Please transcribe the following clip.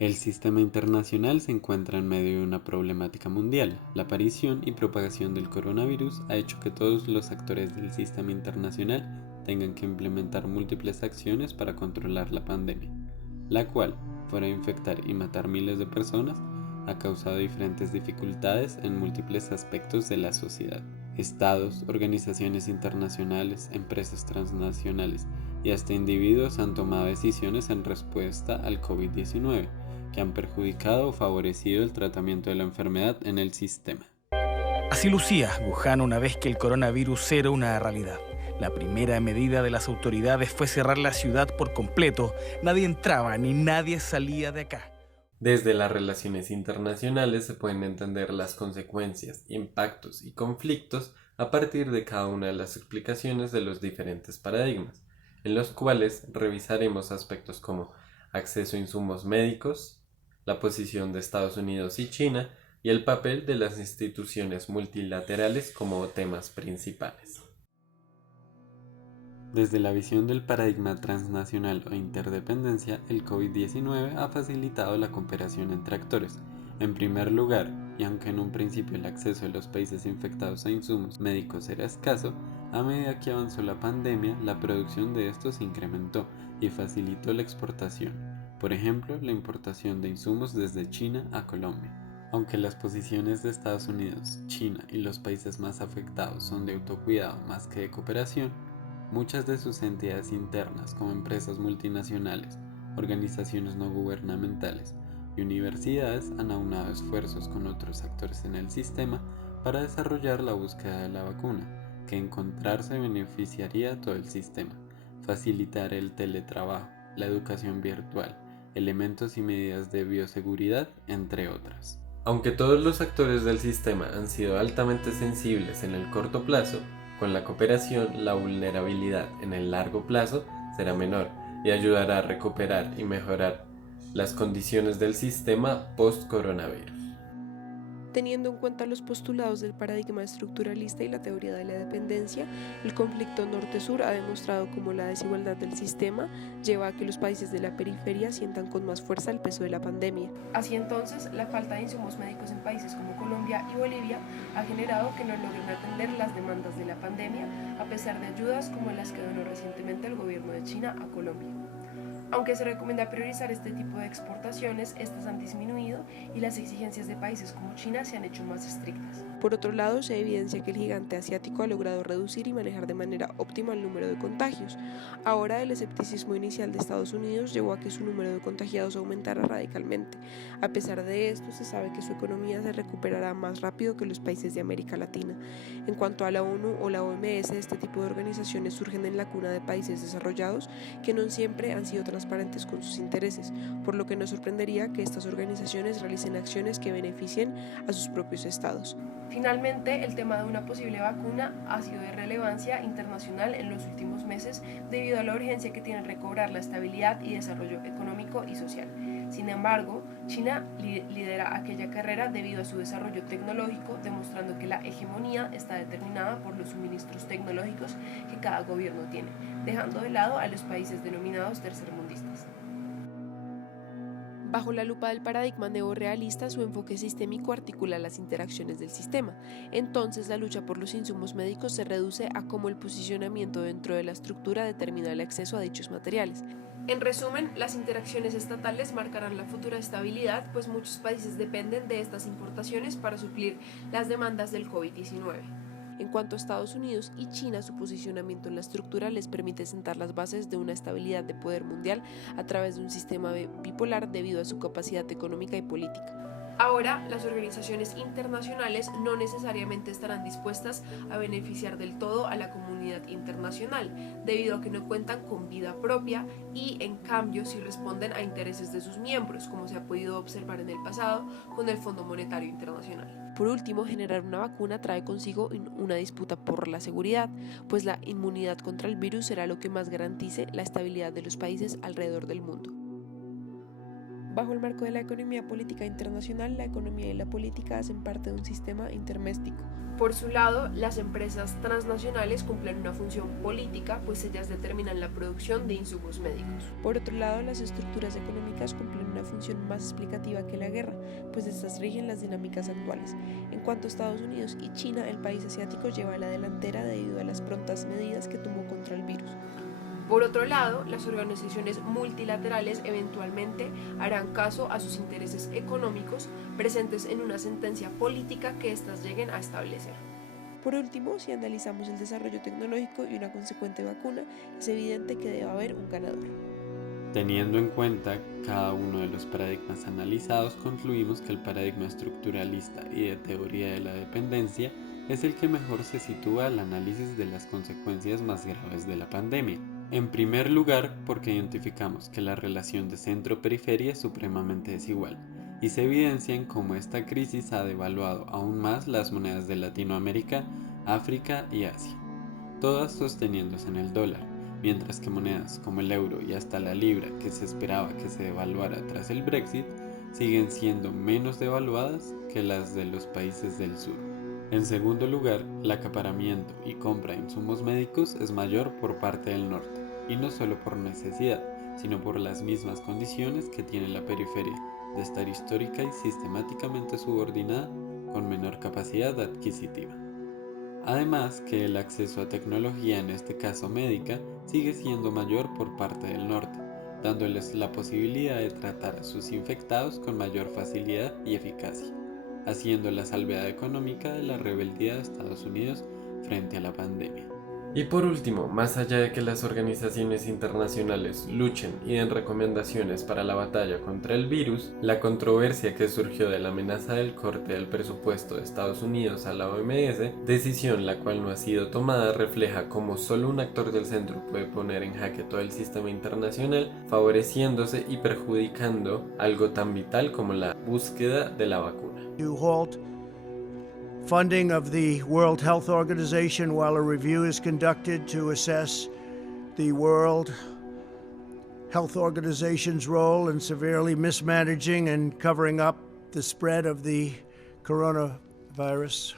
El sistema internacional se encuentra en medio de una problemática mundial. La aparición y propagación del coronavirus ha hecho que todos los actores del sistema internacional tengan que implementar múltiples acciones para controlar la pandemia, la cual, fuera de infectar y matar miles de personas, ha causado diferentes dificultades en múltiples aspectos de la sociedad. Estados, organizaciones internacionales, empresas transnacionales y hasta individuos han tomado decisiones en respuesta al COVID-19 que han perjudicado o favorecido el tratamiento de la enfermedad en el sistema. Así lucía Wuhan una vez que el coronavirus era una realidad. La primera medida de las autoridades fue cerrar la ciudad por completo. Nadie entraba ni nadie salía de acá. Desde las relaciones internacionales se pueden entender las consecuencias, impactos y conflictos a partir de cada una de las explicaciones de los diferentes paradigmas, en los cuales revisaremos aspectos como acceso a insumos médicos, la posición de Estados Unidos y China y el papel de las instituciones multilaterales como temas principales. Desde la visión del paradigma transnacional o interdependencia, el COVID-19 ha facilitado la cooperación entre actores. En primer lugar, y aunque en un principio el acceso de los países infectados a insumos médicos era escaso, a medida que avanzó la pandemia, la producción de estos incrementó y facilitó la exportación. Por ejemplo, la importación de insumos desde China a Colombia. Aunque las posiciones de Estados Unidos, China y los países más afectados son de autocuidado más que de cooperación, muchas de sus entidades internas, como empresas multinacionales, organizaciones no gubernamentales y universidades, han aunado esfuerzos con otros actores en el sistema para desarrollar la búsqueda de la vacuna, que encontrarse beneficiaría a todo el sistema, facilitar el teletrabajo, la educación virtual, elementos y medidas de bioseguridad, entre otras. Aunque todos los actores del sistema han sido altamente sensibles en el corto plazo, con la cooperación la vulnerabilidad en el largo plazo será menor y ayudará a recuperar y mejorar las condiciones del sistema post-coronavirus. Teniendo en cuenta los postulados del paradigma estructuralista y la teoría de la dependencia, el conflicto norte-sur ha demostrado cómo la desigualdad del sistema lleva a que los países de la periferia sientan con más fuerza el peso de la pandemia. Así entonces, la falta de insumos médicos en países como Colombia y Bolivia ha generado que no logren atender las demandas de la pandemia, a pesar de ayudas como las que donó recientemente el gobierno de China a Colombia. Aunque se recomienda priorizar este tipo de exportaciones, estas han disminuido y las exigencias de países como China se han hecho más estrictas. Por otro lado, se evidencia que el gigante asiático ha logrado reducir y manejar de manera óptima el número de contagios. Ahora, el escepticismo inicial de Estados Unidos llevó a que su número de contagiados aumentara radicalmente. A pesar de esto, se sabe que su economía se recuperará más rápido que los países de América Latina. En cuanto a la ONU o la OMS, este tipo de organizaciones surgen en la cuna de países desarrollados que no siempre han sido transparentes con sus intereses, por lo que no sorprendería que estas organizaciones realicen acciones que beneficien a sus propios estados. Finalmente, el tema de una posible vacuna ha sido de relevancia internacional en los últimos meses debido a la urgencia que tiene recobrar la estabilidad y desarrollo económico y social. Sin embargo, China lidera aquella carrera debido a su desarrollo tecnológico, demostrando que la hegemonía está determinada por los suministros tecnológicos que cada gobierno tiene, dejando de lado a los países denominados tercermundistas. Bajo la lupa del paradigma neorrealista, su enfoque sistémico articula las interacciones del sistema. Entonces, la lucha por los insumos médicos se reduce a cómo el posicionamiento dentro de la estructura determina el acceso a dichos materiales. En resumen, las interacciones estatales marcarán la futura estabilidad, pues muchos países dependen de estas importaciones para suplir las demandas del COVID-19. En cuanto a Estados Unidos y China, su posicionamiento en la estructura les permite sentar las bases de una estabilidad de poder mundial a través de un sistema bipolar debido a su capacidad económica y política. Ahora, las organizaciones internacionales no necesariamente estarán dispuestas a beneficiar del todo a la comunidad internacional, debido a que no cuentan con vida propia y, en cambio, sí responden a intereses de sus miembros, como se ha podido observar en el pasado con el Fondo Monetario Internacional. Por último, generar una vacuna trae consigo una disputa por la seguridad, pues la inmunidad contra el virus será lo que más garantice la estabilidad de los países alrededor del mundo. Bajo el marco de la economía política internacional, la economía y la política hacen parte de un sistema interméstico. Por su lado, las empresas transnacionales cumplen una función política, pues ellas determinan la producción de insumos médicos. Por otro lado, las estructuras económicas cumplen una función más explicativa que la guerra, pues estas rigen las dinámicas actuales. En cuanto a Estados Unidos y China, el país asiático lleva la delantera debido a las prontas medidas que tomó contra el virus. Por otro lado, las organizaciones multilaterales eventualmente harán caso a sus intereses económicos presentes en una sentencia política que éstas lleguen a establecer. Por último, si analizamos el desarrollo tecnológico y una consecuente vacuna, es evidente que debe haber un ganador. Teniendo en cuenta cada uno de los paradigmas analizados, concluimos que el paradigma estructuralista y de teoría de la dependencia es el que mejor se sitúa al análisis de las consecuencias más graves de la pandemia. En primer lugar, porque identificamos que la relación de centro-periferia es supremamente desigual y se evidencia en cómo esta crisis ha devaluado aún más las monedas de Latinoamérica, África y Asia, todas sosteniéndose en el dólar, mientras que monedas como el euro y hasta la libra, que se esperaba que se devaluara tras el Brexit, siguen siendo menos devaluadas que las de los países del sur. En segundo lugar, el acaparamiento y compra de insumos médicos es mayor por parte del norte, y no solo por necesidad, sino por las mismas condiciones que tiene la periferia de estar histórica y sistemáticamente subordinada con menor capacidad adquisitiva. Además que el acceso a tecnología, en este caso médica, sigue siendo mayor por parte del norte, dándoles la posibilidad de tratar a sus infectados con mayor facilidad y eficacia, haciendo la salvedad económica de la rebeldía de Estados Unidos frente a la pandemia. Y por último, más allá de que las organizaciones internacionales luchen y den recomendaciones para la batalla contra el virus, la controversia que surgió de la amenaza del corte del presupuesto de Estados Unidos a la OMS, decisión la cual no ha sido tomada, refleja cómo solo un actor del centro puede poner en jaque todo el sistema internacional, favoreciéndose y perjudicando algo tan vital como la búsqueda de la vacuna. Funding of the World Health Organization while a review is conducted to assess the World Health Organization's role in severely mismanaging and covering up the spread of the coronavirus.